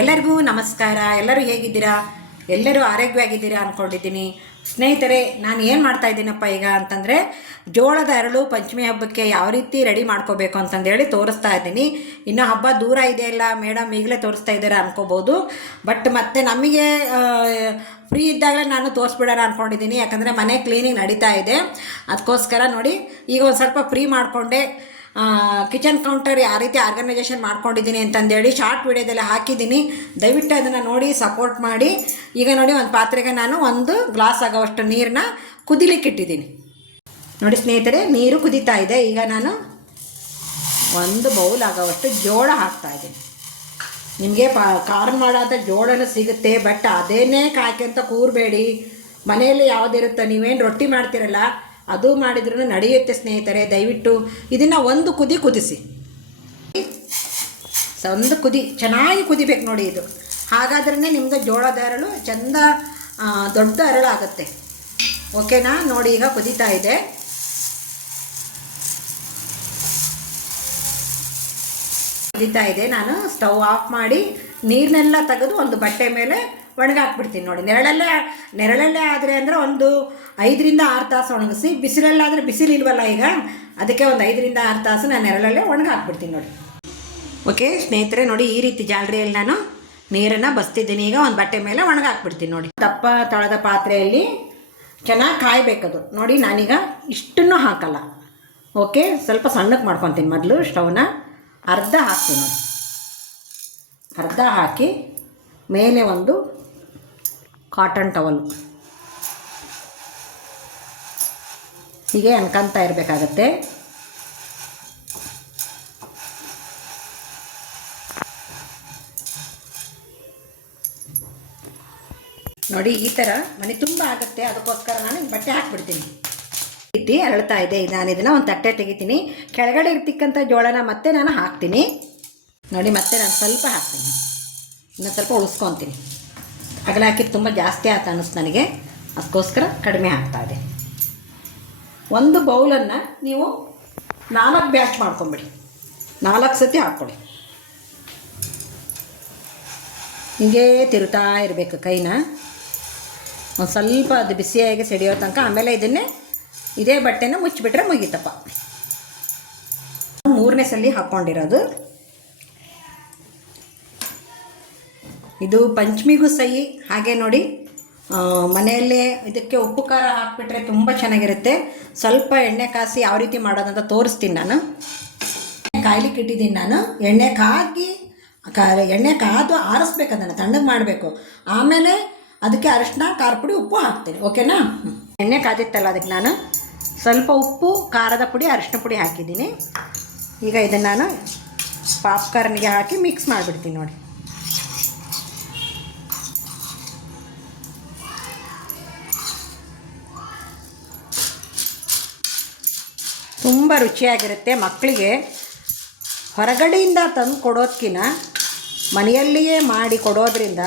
ಎಲ್ಲರಿಗೂ ನಮಸ್ಕಾರ. ಎಲ್ಲರೂ ಹೇಗಿದ್ದೀರಾ? ಎಲ್ಲರೂ ಆರೋಗ್ಯವಾಗಿದ್ದೀರಾ ಅಂದ್ಕೊಂಡಿದ್ದೀನಿ. ಸ್ನೇಹಿತರೆ, ನಾನು ಏನು ಮಾಡ್ತಾ ಇದ್ದೀನಪ್ಪ ಈಗ ಅಂತಂದರೆ, ಜೋಳದ ಅರಳು ಪಂಚಮಿ ಹಬ್ಬಕ್ಕೆ ಯಾವ ರೀತಿ ರೆಡಿ ಮಾಡ್ಕೋಬೇಕು ಅಂತಂದೇಳಿ ತೋರಿಸ್ತಾ ಇದ್ದೀನಿ. ಇನ್ನೂ ಹಬ್ಬ ದೂರ ಇದೆಯಲ್ಲ ಮೇಡಮ್, ಈಗಲೇ ತೋರಿಸ್ತಾ ಇದ್ದೀರಾ ಅನ್ಕೋಬೋದು. ಬಟ್ ಮತ್ತೆ ನಮಗೆ ಫ್ರೀ ಇದ್ದಾಗಲೇ ನಾನು ತೋರಿಸ್ಬಿಡೋಣ ಅಂದ್ಕೊಂಡಿದ್ದೀನಿ. ಯಾಕಂದರೆ ಮನೆ ಕ್ಲೀನಿಂಗ್ ನಡೀತಾ ಇದೆ, ಅದಕ್ಕೋಸ್ಕರ ನೋಡಿ ಈಗ ಒಂದು ಸ್ವಲ್ಪ ಫ್ರೀ ಮಾಡಿಕೊಂಡೆ. ಕಿಚನ್ ಕೌಂಟರ್ ಯಾವ ರೀತಿ ಆರ್ಗನೈಜೇಷನ್ ಮಾಡ್ಕೊಂಡಿದ್ದೀನಿ ಅಂತಂದೇಳಿ ಶಾರ್ಟ್ ವಿಡಿಯೋದಲ್ಲಿ ಹಾಕಿದ್ದೀನಿ. ದಯವಿಟ್ಟು ಅದನ್ನು ನೋಡಿ ಸಪೋರ್ಟ್ ಮಾಡಿ. ಈಗ ನೋಡಿ, ಒಂದು ಪಾತ್ರೆಗೆ ನಾನು 1 ಗ್ಲಾಸ್ ಆಗೋವಷ್ಟು ನೀರನ್ನ ಕುದಿಲಿಕ್ಕೆ ಇಟ್ಟಿದ್ದೀನಿ. ನೋಡಿ ಸ್ನೇಹಿತರೆ, ನೀರು ಕುದೀತಾ ಇದೆ. ಈಗ ನಾನು 1 ಬೌಲ್ ಆಗೋವಷ್ಟು ಜೋಳ ಹಾಕ್ತಾಯಿದ್ದೀನಿ. ನಿಮಗೆ ಕಾರ್ನ್ ಮಾಡೋದ ಜೋಳನೂ ಸಿಗುತ್ತೆ, ಬಟ್ ಅದೇನೇ ಕಾಯ್ಕೊಂತ ಕೂರಬೇಡಿ. ಮನೆಯಲ್ಲಿ ಯಾವುದಿರುತ್ತೋ, ನೀವೇನು ರೊಟ್ಟಿ ಮಾಡ್ತಿರಲ್ಲ ಅದು ಮಾಡಿದ್ರೂ ನಡೆಯುತ್ತೆ ಸ್ನೇಹಿತರೆ. ದಯವಿಟ್ಟು ಇದನ್ನು 1 ಕುದಿ ಕುದಿಸಿ. 1 ಕುದಿ ಚೆನ್ನಾಗಿ ಕುದಿಬೇಕು ನೋಡಿ. ಇದು ಹಾಗಾದ್ರೇ ನಿಮ್ಮದು ಜೋಳದ ಅರಳು ಚೆಂದ ದೊಡ್ಡ ಅರಳು ಆಗುತ್ತೆ. ಓಕೆನಾ? ನೋಡಿ ಈಗ ಕುದೀತಾ ಇದೆ. ನಾನು ಸ್ಟವ್ ಆಫ್ ಮಾಡಿ ನೀರನ್ನೆಲ್ಲ ತೆಗೆದು ಒಂದು ಬಟ್ಟೆ ಮೇಲೆ ಒಣಗಾಕ್ಬಿಡ್ತೀನಿ. ನೋಡಿ, ನೆರಳಲ್ಲೇ ಆದರೆ ಅಂದರೆ ಒಂದು 5 ರಿಂದ 6 ತಾಸು ಒಣಗಿಸಿ. ಬಿಸಿಲಲ್ಲಾದರೆ ಬಿಸಿಲಿಲ್ವಲ್ಲ ಈಗ, ಅದಕ್ಕೆ ಒಂದು 5 ರಿಂದ 6 ತಾಸು ನಾನು ನೆರಳಲ್ಲೇ ಒಣಗಾಕ್ಬಿಡ್ತೀನಿ ನೋಡಿ. ಓಕೆ ಸ್ನೇಹಿತರೆ, ನೋಡಿ ಈ ರೀತಿ ಜಾಲರಿಯಲ್ಲಿ ನಾನು ನೀರನ್ನು ಬಸ್ತಿದ್ದೀನಿ. ಈಗ ಒಂದು ಬಟ್ಟೆ ಮೇಲೆ ಒಣಗಾಕ್ಬಿಡ್ತೀನಿ ನೋಡಿ. ದಪ್ಪ ತಳದ ಪಾತ್ರೆಯಲ್ಲಿ ಚೆನ್ನಾಗಿ ಕಾಯಬೇಕದು. ನೋಡಿ, ನಾನೀಗ ಇಷ್ಟನ್ನು ಹಾಕಲ್ಲ. ಓಕೆ, ಸ್ವಲ್ಪ ಸಣ್ಣಕ್ಕೆ ಮಾಡ್ಕೊತೀನಿ. ಮೊದಲು ಸ್ಟವ್ನ ಅರ್ಧ ಹಾಕ್ತೀನಿ ನೋಡಿ. ಅರ್ಧ ಹಾಕಿ ಮೇಲೆ ಒಂದು ಕಾಟನ್ ಟವಲು ಹೀಗೆ ಅನ್ಕೊಂತ ಇರಬೇಕಾಗತ್ತೆ. ನೋಡಿ, ಈ ಥರ ಮನೆ ತುಂಬ ಆಗುತ್ತೆ. ಅದಕ್ಕೋಸ್ಕರ ನಾನು ಬಟ್ಟೆ ಹಾಕ್ಬಿಡ್ತೀನಿ. ರೀತಿ ಅರಳ್ತಾ ಇದೆ. ನಾನು ಇದನ್ನು ಒಂದು ತಟ್ಟೆ ತೆಗಿತೀನಿ. ಕೆಳಗಡೆ ಇರ್ತಕ್ಕಂಥ ಜೋಳನ ಮತ್ತೆ ನಾನು ಹಾಕ್ತೀನಿ ನೋಡಿ. ಮತ್ತೆ ನಾನು ಸ್ವಲ್ಪ ಹಾಕ್ತೀನಿ, ಇನ್ನೂ ಸ್ವಲ್ಪ ಉಳಿಸ್ಕೊತೀನಿ. ಅಗಲ ಹಾಕಿದ್ದು ತುಂಬ ಜಾಸ್ತಿ ಆಯ್ತು ಅನ್ನಿಸ್ತು ನನಗೆ, ಅದಕ್ಕೋಸ್ಕರ ಕಡಿಮೆ ಹಾಕ್ತಾಯಿದೆ. 1 ಬೌಲನ್ನು ನೀವು 4 ಬ್ಯಾಚ್ ಮಾಡ್ಕೊಂಬಿಡಿ. 4 ಸತಿ ಹಾಕ್ಕೊಳ್ಳಿ. ಹೀಗೆ ತಿರುತ್ತಾ ಇರಬೇಕು ಕೈನ. ಒಂದು ಸ್ವಲ್ಪ ಅದು ಬಿಸಿಯಾಗಿ ಸಿಡಿಯೋ ತನಕ. ಆಮೇಲೆ ಇದೇ ಬಟ್ಟೆನ ಮುಚ್ಚಿಬಿಟ್ರೆ ಮುಗೀತಪ್ಪ. 3ನೇ ಸಲ ಹಾಕ್ಕೊಂಡಿರೋದು ಇದು ಪಂಚಮಿಗೂ ಸಹಿ. ಹಾಗೆ ನೋಡಿ, ಮನೆಯಲ್ಲೇ ಇದಕ್ಕೆ ಉಪ್ಪು ಖಾರ ಹಾಕಿಬಿಟ್ರೆ ತುಂಬ ಚೆನ್ನಾಗಿರುತ್ತೆ. ಸ್ವಲ್ಪ ಎಣ್ಣೆ ಕಾಸಿ ಯಾವ ರೀತಿ ಮಾಡೋದಂತ ತೋರಿಸ್ತೀನಿ ನಾನು. ಕಾಯ್ಲಿಕ್ಕೆ ಇಟ್ಟಿದ್ದೀನಿ ನಾನು. ಎಣ್ಣೆ ಕಾದು ಆರಿಸ್ಬೇಕು, ಅದನ್ನು ತಣ್ಣಗೆ ಮಾಡಬೇಕು. ಆಮೇಲೆ ಅದಕ್ಕೆ ಅರಿಶಿನ, ಖಾರ ಪುಡಿ, ಉಪ್ಪು ಹಾಕ್ತೀನಿ. ಓಕೆನಾ? ಎಣ್ಣೆ ಕಾದಿತ್ತಲ್ಲ, ಅದಕ್ಕೆ ನಾನು ಸ್ವಲ್ಪ ಉಪ್ಪು, ಖಾರದ ಪುಡಿ, ಅರಿಶಿನ ಪುಡಿ ಹಾಕಿದ್ದೀನಿ. ಈಗ ಇದನ್ನು ನಾನು ಪಾಪ್ಕಾರ್ನಿಗೆ ಹಾಕಿ ಮಿಕ್ಸ್ ಮಾಡಿಬಿಡ್ತೀನಿ ನೋಡಿ. ತುಂಬ ರುಚಿಯಾಗಿರುತ್ತೆ. ಮಕ್ಕಳಿಗೆ ಹೊರಗಡೆಯಿಂದ ತಂದು ಕೊಡೋದಕ್ಕಿಂತ ಮನೆಯಲ್ಲಿಯೇ ಮಾಡಿ ಕೊಡೋದ್ರಿಂದ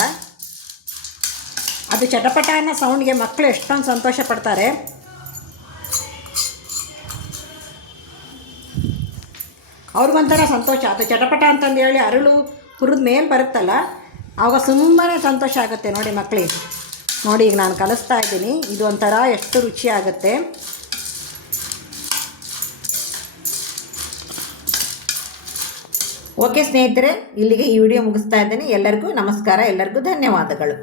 ಅದು ಚಟಪಟ ಅನ್ನೋ ಸೌಂಡ್ಗೆ ಮಕ್ಕಳು ಎಷ್ಟೊಂದು ಸಂತೋಷ ಪಡ್ತಾರೆ. ಅವ್ರಿಗೊಂಥರ ಸಂತೋಷ. ಅದು ಚಟಪಟ ಅಂತಂದೇಳಿ ಅರಳು ಹುರಿದ ಮೇಲೆ ಬರುತ್ತಲ್ಲ, ಆವಾಗ ತುಂಬಾ ಸಂತೋಷ ಆಗುತ್ತೆ ನೋಡಿ ಮಕ್ಕಳಿಗೆ. ನೋಡಿ, ಈಗ ನಾನು ಕಲಿಸ್ತಾ ಇದ್ದೀನಿ. ಇದು ಒಂಥರ ಎಷ್ಟು ರುಚಿ ಆಗುತ್ತೆ. ಓಕೆ ಸ್ನೇಹಿತರೆ, ಇಲ್ಲಿಗೆ ಈ ವಿಡಿಯೋ ಮುಗಿಸ್ತಾ ಇದ್ದೀನಿ. ಎಲ್ಲರಿಗೂ ನಮಸ್ಕಾರ, ಎಲ್ಲರಿಗೂ ಧನ್ಯವಾದಗಳು.